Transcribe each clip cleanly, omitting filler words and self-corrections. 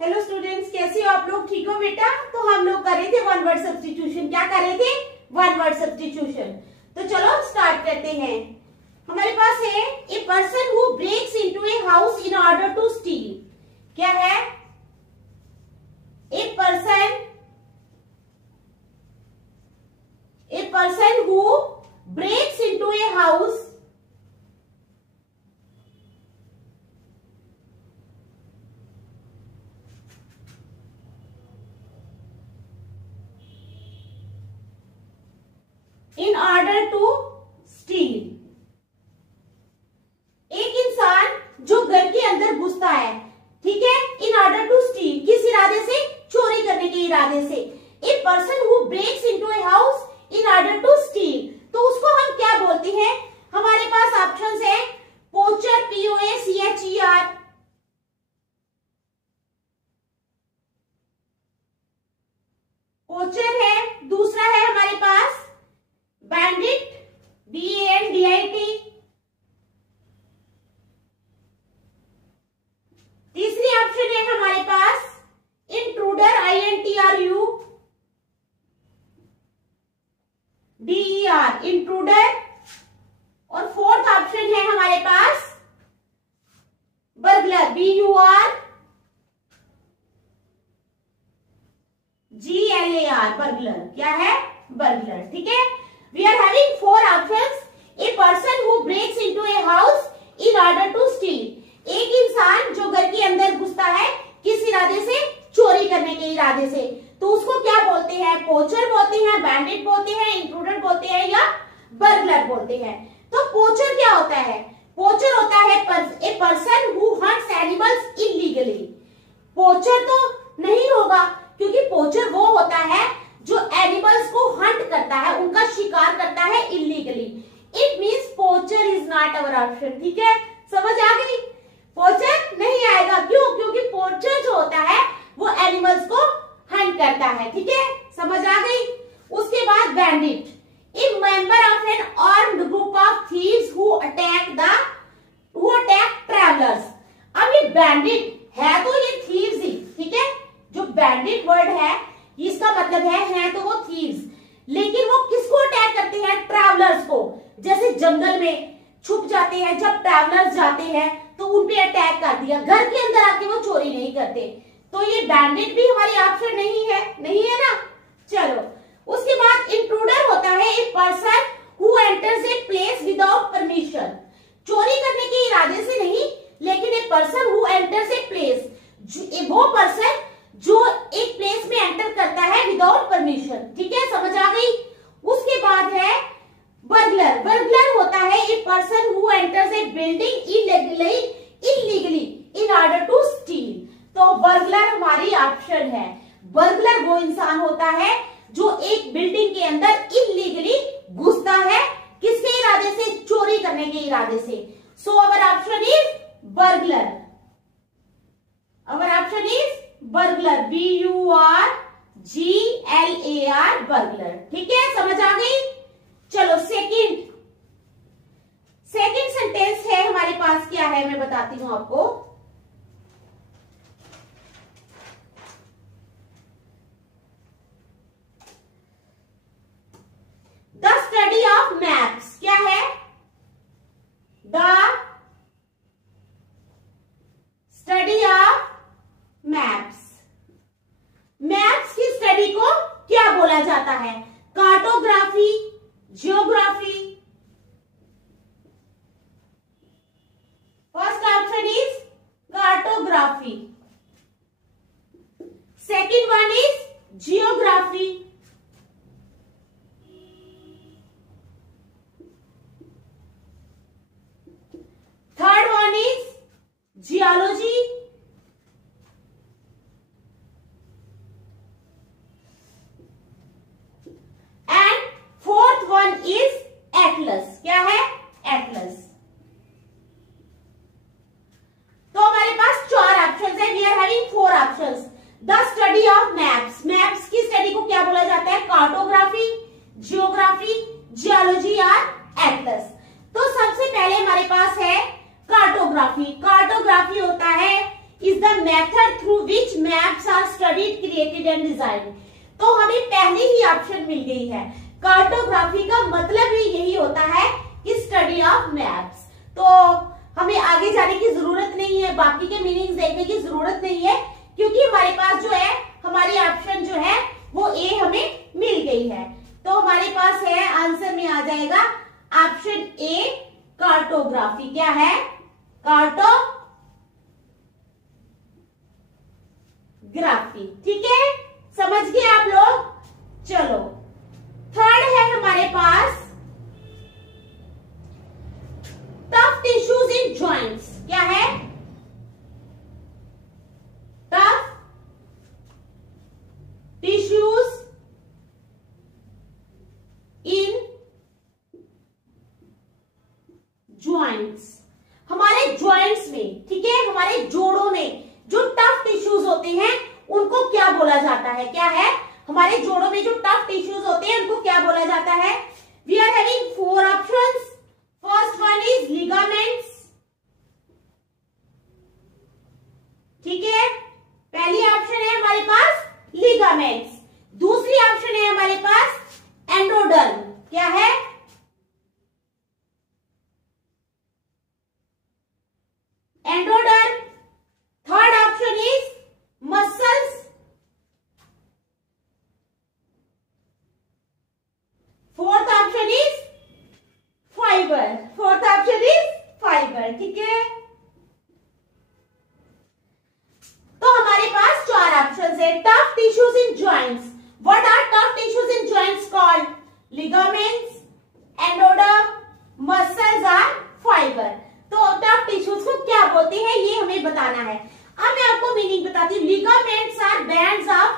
Hello students, कैसे हो आप लोग? ठीक हो बेटा? तो हम लोग कर रहे थे वन वर्ड सब्स्टिट्यूशन। क्या कर रहे थे? One word substitution. तो चलो स्टार्ट करते हैं। हमारे पास है a person who breaks into a house in order to steal. क्या है? A person who breaks into a house in order to steal. एक इंसान जो घर के अंदर घुसता है, ठीक है, इन ऑर्डर टू स्टील, किस इरादे से? चोरी करने के इरादे से। A person who breaks into a house in order to steal, तो उसको हम क्या बोलते हैं? हमारे पास ऑप्शंस है पोचर, POACHER, पोचर है। दूसरा है हमारे पास बैंडिट, BANDIT। तीसरी ऑप्शन है हमारे पास इंट्रूडर, INTRUDER, इंट्रूडर। और फोर्थ ऑप्शन है हमारे पास बर्गलर, BURGLAR, बर्गलर। क्या है? बर्गलर। ठीक है, we are having four options. A person who breaks into a house in order to steal, एक इंसान जो घर के अंदर घुसता है किस इरादे से? चोरी करने के इरादे से, तो उसको क्या बोलते हैं? पोचर बोलते हैं, बैंडिट बोलते हैं, इंट्रूडर बोलते हैं या बर्गलर बोलते हैं। तो पोचर क्या होता है? पोचर होता है a person who hunts animals illegally. पोचर तो नहीं होगा, क्योंकि पोचर वो होता है जो एनिमल्स को हंट करता है, उनका शिकार करता है illegally. It means पोचर is not our option. ठीक है, समझ आ गई? पोचर नहीं आएगा। क्यों? क्योंकि पोचर जो होता है वो एनिमल्स को हंट करता है। ठीक है, समझ आ गई? उसके बाद bandit, A member of N armed group of thieves who attack travellers. अब ये बैंडिट है तो ये थीव्स ही, ठीक है, जो बैंडिट वर्ड है इसका मतलब है तो वो थीव्स, लेकिन वो किसको अटैक करते हैं? ट्रैवलर्स को। जैसे जंगल में छुप जाते हैं, जब ट्रैवलर्स जाते हैं तो उन पे अटैक कर दिया, घर के अंदर आके वो चोरी नहीं करते। तो ये बैंडिट भी हमारी ऑप्शन नहीं है ना। चलो, उसके बाद इंट्रूडर होता है a person who enters a place without permission. चोरी करने के इरादे से नहीं, लेकिन ए person who enters a place, वो पर्सन जो एक प्लेस में एंटर करता है विदाउट परमिशन। ठीक है, समझ आ गई? उसके बाद है बर्गलर। बर्गलर होता है a person who enters a building illegally in order to steal. तो बर्गलर हमारी ऑप्शन है। बर्गलर वो इंसान होता है जो एक बिल्डिंग के अंदर इलीगली घुसता है, किसके इरादे से? चोरी करने के इरादे से। So our option is burglar. Our option is burglar, BURGLAR, burglar. ठीक है, समझ आ गई? चलो, सेकंड सेंटेंस है हमारे पास। क्या है मैं बताती हूं आपको। The study of maps. क्या है? The study of maps. Maps की स्टडी को क्या बोला जाता है? Cartography, geography. First option is cartography, second one is geography, third one is geology, and fourth one is atlas. क्या है? एटलस। तो हमारे पास चार ऑप्शंस है। We are having four options. The study of maps. Maps की study को क्या बोला जाता है? कार्टोग्राफी, जियोग्राफी, जियोलॉजी और एटलस। तो सबसे पहले हमारे पास है कार्टोग्राफी। कार्टोग्राफी होता है is the method through which maps are studied, created and design. तो हमें पहले ही ऑप्शन मिल गई है। कार्टोग्राफी का मतलब ही यही होता है कि स्टडी ऑफ मैप्स। तो हमें आगे जाने की जरूरत नहीं है, बाकी के मीनिंग्स देखने की जरूरत नहीं है, क्योंकि हमारे पास जो है हमारी ऑप्शन जो है वो ए हमें मिल गई है। तो हमारे पास है, आंसर में आ जाएगा ऑप्शन ए, कार्टोग्राफी। क्या है? कार्टोग्राफी। ठीक है, समझ गए आप लोग? चलो, थर्ड है हमारे पास टफ टिश्यूज इन जॉइंट्स। क्या है? Tough tissues in joints. हमारे जॉइंट्स में, ठीक है, हमारे जोड़ों में जो टफ टिश्यूज होते हैं उनको क्या बोला जाता है? क्या है? हमारे जोड़ों में जो टफ टिश्यूज होते हैं उनको क्या बोला जाता है? We are having 4 options. First one is ligaments. ठीक है, पहली ऑप्शन है हमारे पास लिगामेंट्स। दूसरी ऑप्शन है हमारे पास एंडोडर्म। क्या है? Endoderm. Third option is muscles. Fourth option is fibre. Fourth option is fibre. ठीक है, तो हमारे पास 4 ऑप्शन है। Tough tissues in joints. What are tough tissues in joints called? Ligaments, endoderm, muscles और फाइबर। तो टफ टिश्यूज को क्या बोलते हैं ये हमें बताना है। अब मैं आपको मीनिंग बताती हूँ। Ligaments are bands of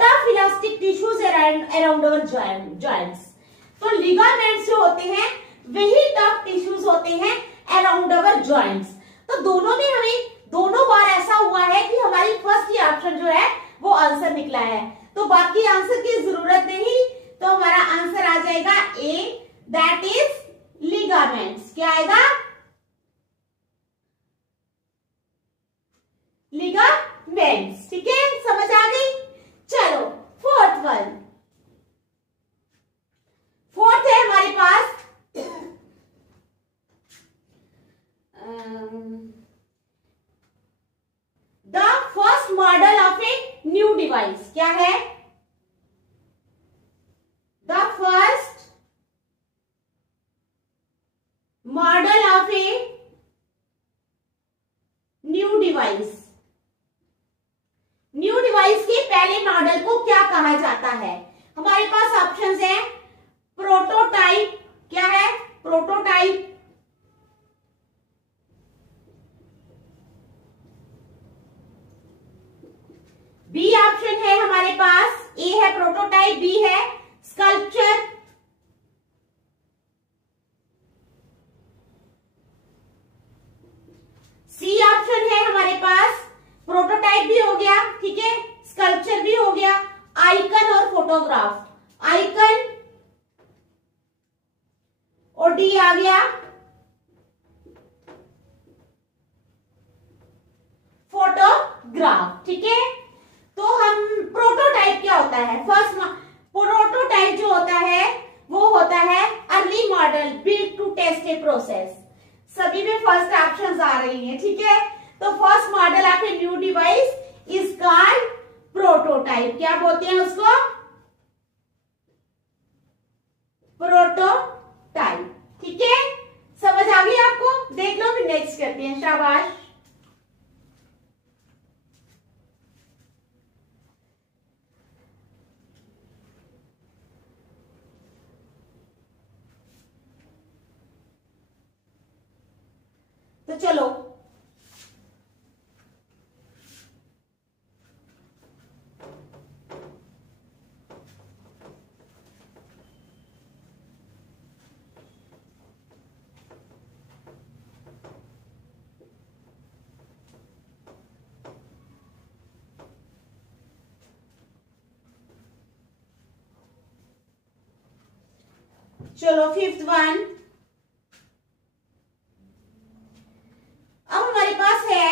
tough elastic tissues around our joints. तो लिगामेंट्स जो होते हैं वही टफ टिश्यूज होते हैं अराउंड अवर जॉइंट्स। तो दोनों में हमें दोनों बार ऐसा हुआ है कि हमारी फर्स्ट ही ऑप्शन जो है वो आंसर निकला है। तो बाकी आंसर की जरूरत नहीं, तो हमारा आंसर आ जाएगा ए, दैट इज लिगामेंट्स। क्या आएगा? लिगामेंट्स। ठीक है, समझ आ गई? चलो, फोर्थ वन। फोर्थ है हमारे पास the first model of a new device. क्या है? The first model of a new device. New device के पहले मॉडल को क्या कहा जाता है? हमारे पास ऑप्शंस है प्रोटोटाइप। क्या है? प्रोटोटाइप। बी ऑप्शन है हमारे पास, ए है प्रोटोटाइप, बी है स्कल्पचर। सी ऑप्शन है हमारे पास, प्रोटोटाइप भी हो गया, ठीक है, स्कल्पचर भी हो गया, आइकन और फोटोग्राफ। आइकन और डी आ गया फोटोग्राफ। ठीक है, तो हम प्रोटोटाइप क्या होता है? फर्स्ट प्रोटोटाइप जो होता है वो होता है early model build to test a process. सभी में फर्स्ट ऑप्शंस आ रही हैं, ठीक है। तो first model of a new device is called prototype. क्या बोलते हैं उसको? प्रोटोटाइप। ठीक है, समझ आ गई आपको? देख लो, फिर नेक्स्ट करते हैं। शाबाश। तो चलो, चलो फिफ्थ वन। अब हमारे पास है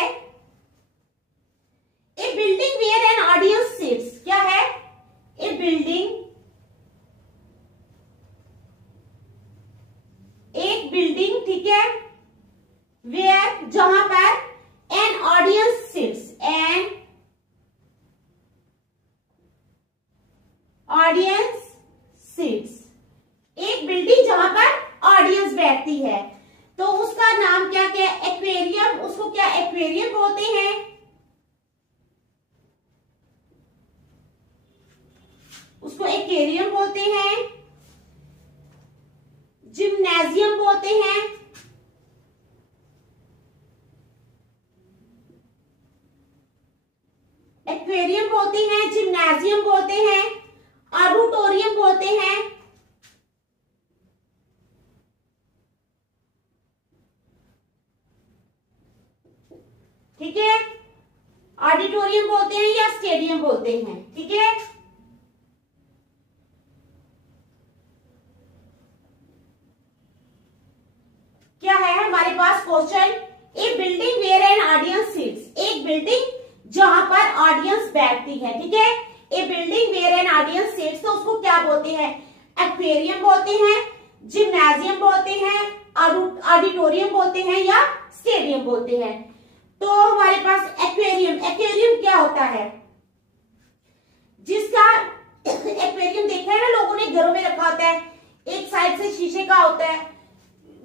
एक्वेरियम बोलते हैं, जिम्नाजियम बोलते हैं, ऑडिटोरियम बोलते हैं, ठीक है, ऑडिटोरियम बोलते हैं या स्टेडियम बोलते हैं, ठीक है। क्या है हमारे पास question, a building where an audience sits, एक बिल्डिंग जहां पर ऑडियंस बैठती है, ठीक है। A building where an audience sits, तो उसको क्या बोलते हैं, एक्वेरियम बोलते हैं, जिम्नाजियम बोलते हैं, ऑडिटोरियम बोलते हैं या स्टेडियम बोलते हैं। तो हमारे पास एक्वेरियम, एक्वेरियम क्या होता है, जिसका एक्वेरियम देखा है ना लोगों ने घरों में रखा होता है, एक साइड से शीशे का होता है,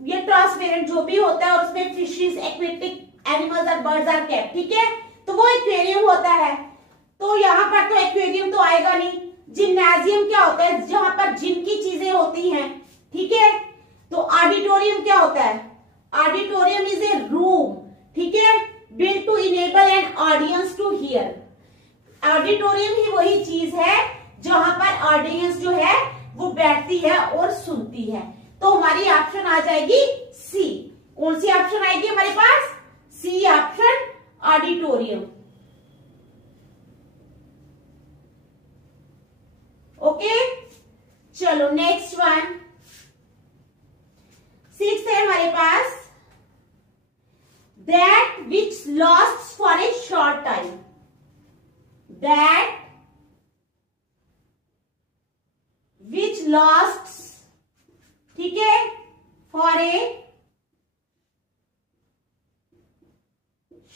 ये ट्रांसपेरेंट जो भी होता है, और उसमें फिशेस, एक्वेटिक एनिमल्स और बर्ड्स आर केप्ट, ठीक है, तो वो एक्वेरियम होता है। तो यहाँ पर तो एक्वेरियम तो आएगा नहीं। जिम्नाजियम क्या होता है, जहां पर जिम की चीजें होती हैं, ठीक है। तो ऑडिटोरियम क्या होता है, ऑडिटोरियम इज ए रूम, ठीक है, built to enable an audience to hear। Auditorium ही वही चीज है जहां पर ऑडियंस जो है वो बैठती है और सुनती है। तो हमारी ऑप्शन आ जाएगी सी। कौन सी ऑप्शन आएगी हमारे पास, सी ऑप्शन, ऑडिटोरियम। ओके, चलो नेक्स्ट वन, 6 है हमारे पास, that which lasts for a short time, that which lasts, ठीक है, for a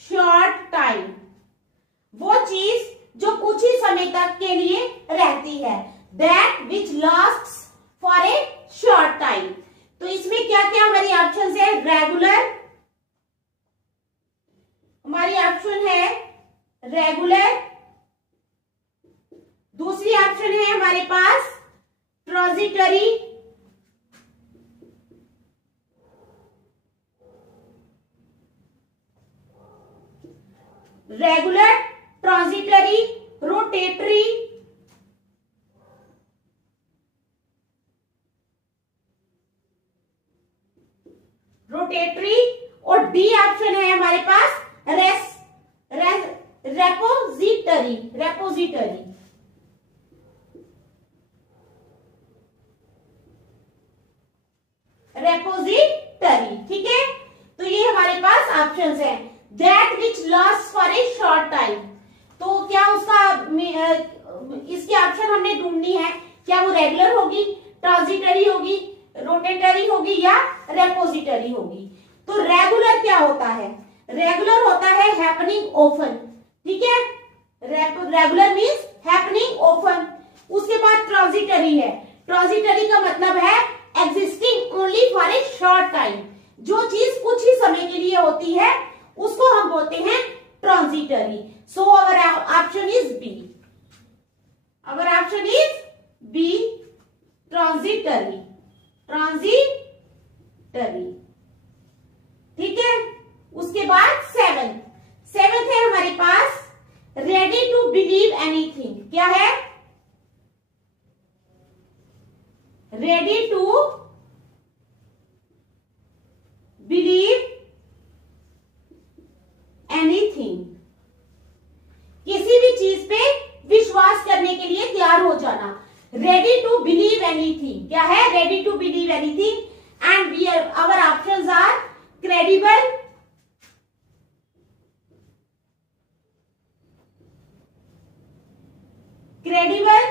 short time, वो चीज जो कुछ ही समय तक के लिए रहती है, that which lasts for a short time। तो इसमें क्या क्या हमारी ऑप्शन है, रेगुलर, हमारी ऑप्शन है रेगुलर, दूसरी ऑप्शन है हमारे पास transitory, regular, transitory, rotatory, rotatory, और डी ऑप्शन है हमारे पास रेपोजिटरी, रेपोजिटरी। रेपोजिटरी, ठीक है। तो ये हमारे पास ऑप्शंस हैं। That which last for a short time, तो क्या उसका इसके ऑप्शन हमने ढूंढनी है, क्या वो रेगुलर होगी, ट्रांजिटरी होगी, रोटेटरी होगी या रेपोजिटरी होगी। तो रेगुलर क्या होता है, रेगुलर होता है हैपनिंग ऑफन, ठीक है, रेगुलर मींस हैपनिंग ऑफन। उसके बाद ट्रांजिटरी है, ट्रांजिटरी का मतलब है existing only for a short time, जो चीज कुछ ही समय के लिए होती है उसको हम बोलते हैं transitory. So our option is B, our option is B, transitory, transitory, ठीक है। उसके बाद सेवेंथ है हमारे पास रेडी टू बिलीव एनीथिंग, क्या है, रेडी टू बिलीव एनीथिंग, किसी भी चीज पे विश्वास करने के लिए तैयार हो जाना। रेडी टू बिलीव एनीथिंग क्या है, ready to believe anything. And we are, our options are credible, credible,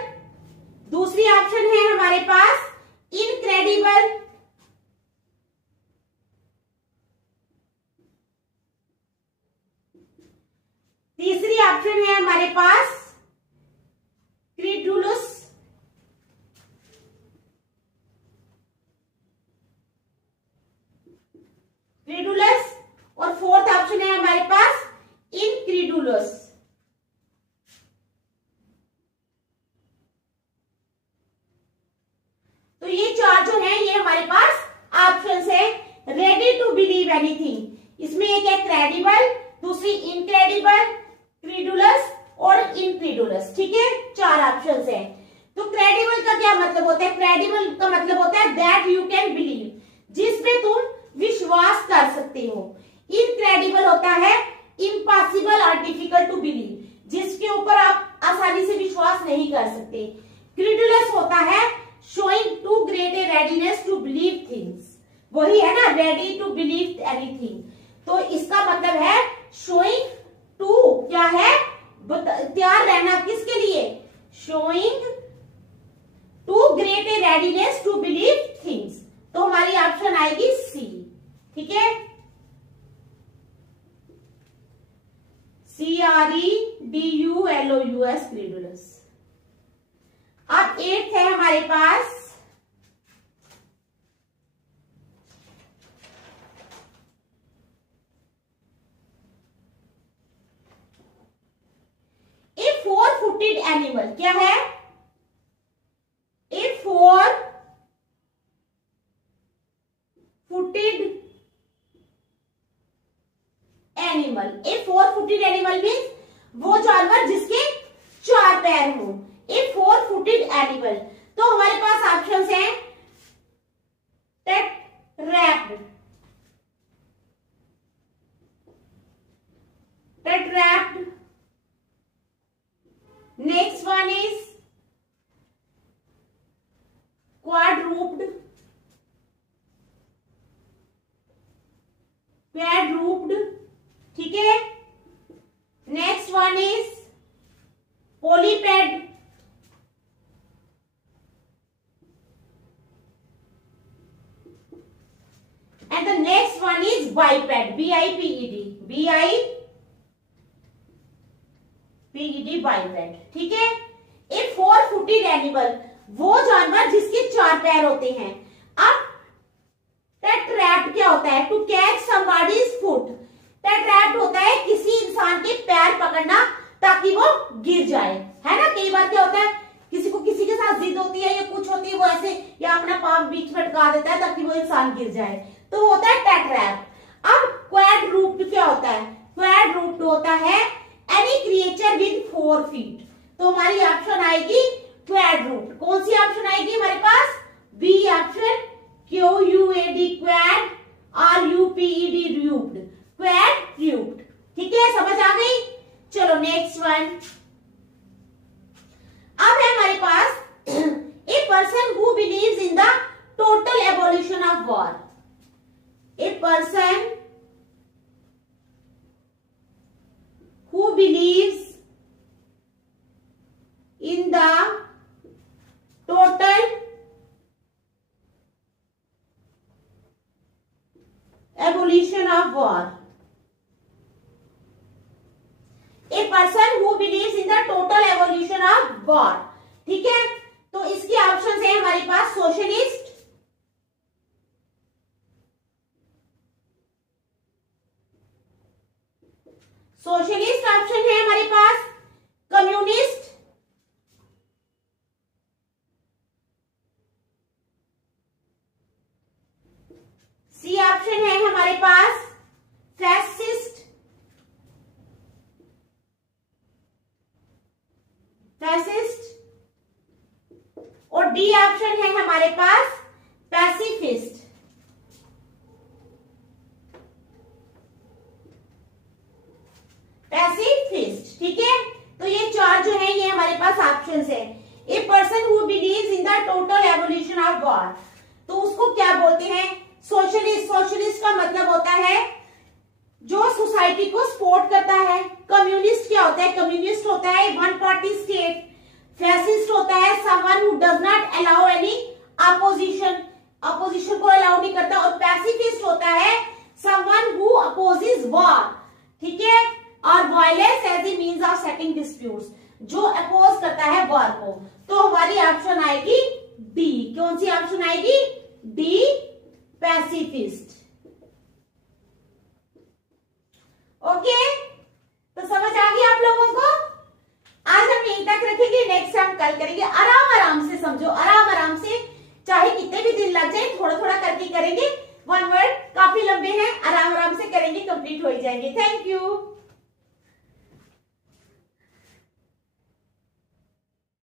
दूसरी ऑप्शन है हमारे पास इनक्रेडिबल, तीसरी ऑप्शन है हमारे पास क्रेडुलस, क्रेडुलस, और फोर्थ ऑप्शन है हमारे पास इनक्रेडुलस। तो ये चार जो है ये हमारे पास ऑप्शंस है रेडी टू बिलीव एनीथिंग। इसमें एक है क्रेडिबल, दूसरी इनक्रेडिबल, क्रेडुलस और क्रेडिबल का मतलब होता है दैट यू कैन बिलीव, जिसमें तुम विश्वास कर सकते हो। इनक्रेडिबल होता है इम्पॉसिबल और डिफिकल्ट टू बिलीव, जिसके ऊपर आप आसानी से विश्वास नहीं कर सकते। क्रेडुलस होता है showing too great a readiness to believe things, वही है ना, रेडी टू बिलीव एनीथिंग। तो इसका मतलब है शोइंग टू, क्या है, तैयार रहना, किसके लिए, showing too great a readiness to believe things. तो हमारी ऑप्शन आएगी सी, ठीक है, CREDULOUS, क्रेडुलस। अब 8th है हमारे पास ए 4-footed एनिमल, क्या है, ए 4-footed एनिमल। ए 4-footed एनिमल मीन्स वो जानवर जिसके 4 पैर हो, ए 4-footed एनिमल। तो हमारे पास ऑप्शंस हैं tetraped, next one is quadruped, ठीक है, next one is polyped, and the next one is biped, BIPED, biped, ठीक है। ए 4-footed एनिमल, वो जानवर जिसके 4 पैर होते हैं। अब टेट्रैप्ड क्या होता है, टू कैच समबॉडीज फुट, टेट्रैप्ड होता है किसी इंसान के पैर पकड़ना ताकि वो गिर जाए, है ना। कई बार क्या होता है, किसी को किसी के साथ जिद होती है या कुछ होती है, वो ऐसे या अपना पाँव बीच में अटका देता है ताकि वो इंसान गिर जाए, तो होता है टेट्रैप्ड। अब क्वाड्रूप्ड क्या होता है, क्वाड्रूप्ड होता है एनी क्रिएचर विद 4 फीट। तो हमारी ऑप्शन आएगी क्वाड्रूप्ड। कौन सी ऑप्शन आएगी हमारे पास, B option, QUAD quad, RUPED ruped, quadruped, ठीक है, समझ आ गई। चलो नेक्स्ट वन। अब है हमारे पास a person who believes in the total abolition of war, a person who believes in the total abolition of war, a person who believes in the total abolition of war, ठीक है। तो इसकी options है हमारे पास socialist, option है हमारे पास communist, C option है हमारे पास फैसिस्ट, और डी ऑप्शन है हमारे पास पैसिफिस्ट। ठीक है, तो ये 4 जो है ये हमारे पास ऑप्शंस है। A person who believes in the total evolution of war, तो उसको क्या बोलते हैं, सोशलिस्ट का मतलब होता है जो सोसाइटी को सपोर्ट करता है। कम्युनिस्ट क्या होता है, कम्युनिस्ट होता है वन पार्टी स्टेट। फैसिस्ट होता है someone who does not allow any opposition को अलाउ नहीं करता। और पैसिफिस्ट होता है समवन हु अपोजेस वॉर, ठीक है, और violence as a means of settling disputes, जो अपोज करता है वॉर को। तो हमारी ऑप्शन आएगी डी। कौन सी ऑप्शन आएगी, डी, पैसिफिस्ट। ओके, तो समझ आ गई आप लोगों को। आज हम यहीं तक रखेंगे, नेक्स्ट हम कल करेंगे। और